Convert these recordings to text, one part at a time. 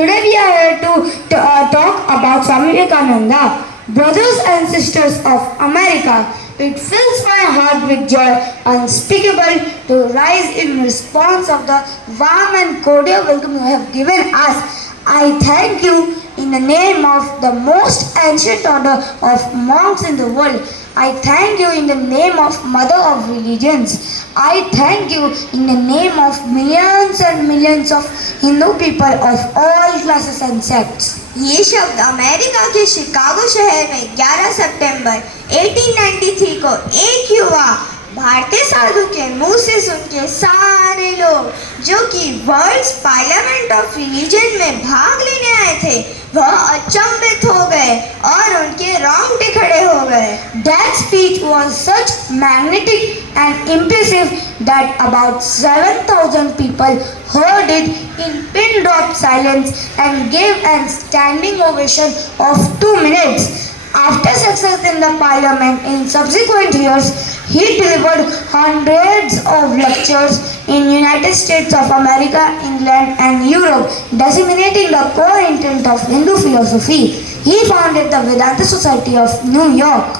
Today we are here to talk about Swami Vivekananda. Brothers and sisters of America, it fills my heart with joy unspeakable to rise in response of the warm and cordial welcome you have given us. I thank you in the name of the most ancient order of monks in the world. I thank you in the name of Mother of Religions. I thank you in the name of millions and millions of Hindu people of all classes and sects. ये शब्द America के Chicago शहर में 11 सितंबर 1893 को एक युवा भारतीय साधु के मुंह से सुन के सारे लोग जो कि वर्ल्ड्स पार्लियामेंट ऑफ रिलीजन में भाग लेने आए थे वह अचंभित हो गए और उनके रोंगटे खड़े हो गए. That speech was such magnetic and impressive that about 7,000 people heard it in pin drop silence and gave a standing ovation of 2 minutes. After success in the parliament in subsequent years, he delivered hundreds of lectures in United States of America, England and Europe, disseminating the core intent of Hindu philosophy. He founded the Vedanta Society of New York.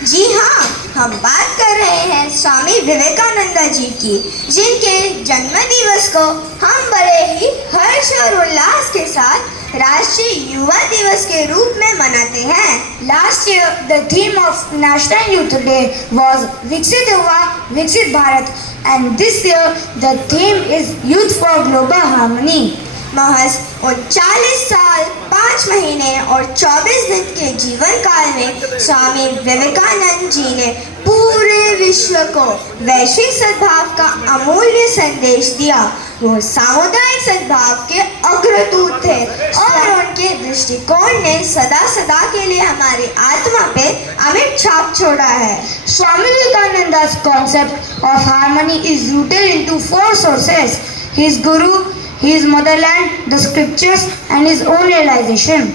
जी हाँ, हम बात कर रहे हैं स्वामी विवेकानंद जी की, जिनके जन्म दिवस को हम बड़े ही हर्ष और उल्लास के साथ राष्ट्रीय युवा दिवस के रूप में मनाते हैं. Last year, the theme of National Youth Day was Viksit Yuva, Viksit Bharat, and this year the theme is Youth for Global Harmony. महज 39 साल 5 महीने और 24 दिन के जीवन काल में स्वामी विवेकानंद जी ने पूरे विश्व को वैश्विक सद्भाव का अमूल्य संदेश दिया. वो सामुदायिक सद्भाव के अग्रदूत थे और उनके दृष्टिकोण ने सदा सदा के लिए हमारी आत्मा पे अमिट छाप छोड़ा है. Swami Vivekananda's concept of harmony is rooted into 4 sources: his guru, his motherland, the scriptures and his own realization.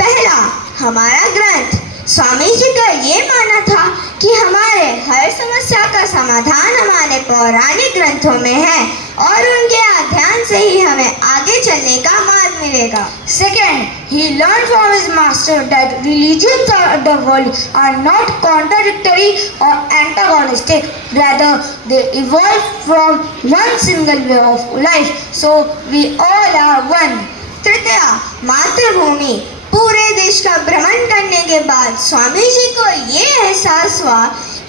पहला, हमारा ग्रंथ. स्वामी जी का ये मानना था कि हमारे हर समस्या का समाधान हमारे पौराणिक ग्रंथों में है और उनके अध्ययन से ही हमें आगे चलने का मार्ग मिलेगा. Second, he learned from his master that religions of the world are not contradictory or antagonistic. Rather, they evolve from one single way of life. So we all are one. तृतीया, मातृभूमि. पूरे देश का भ्रमण करने के बाद स्वामी जी को ये एहसास हुआ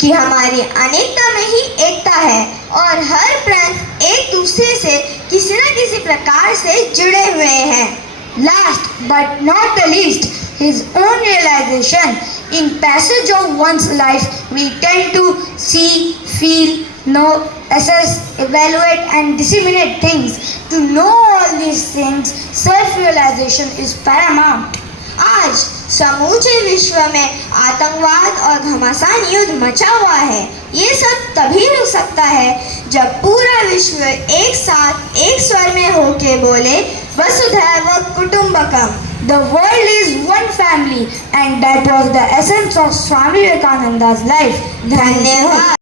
कि हमारी अनेकता में ही एकता है और हर प्रांत एक दूसरे से किसी न किसी प्रकार से जुड़े हुए हैं. Last but not the least, his own realization. In passage of one's life, we tend to see, feel, know, assess, evaluate and disseminate things. To know all these things, self-realization is paramount. आज समूचे विश्व में आतंकवाद और घमासान युद्ध मचा हुआ है. ये सब तभी रुक सकता है जब पूरा विश्व एक साथ एक स्वर में होके बोले वसुधैव कुटुंबकम. The world is one family and that was the essence of Swami Vivekananda's life. धन्यवाद.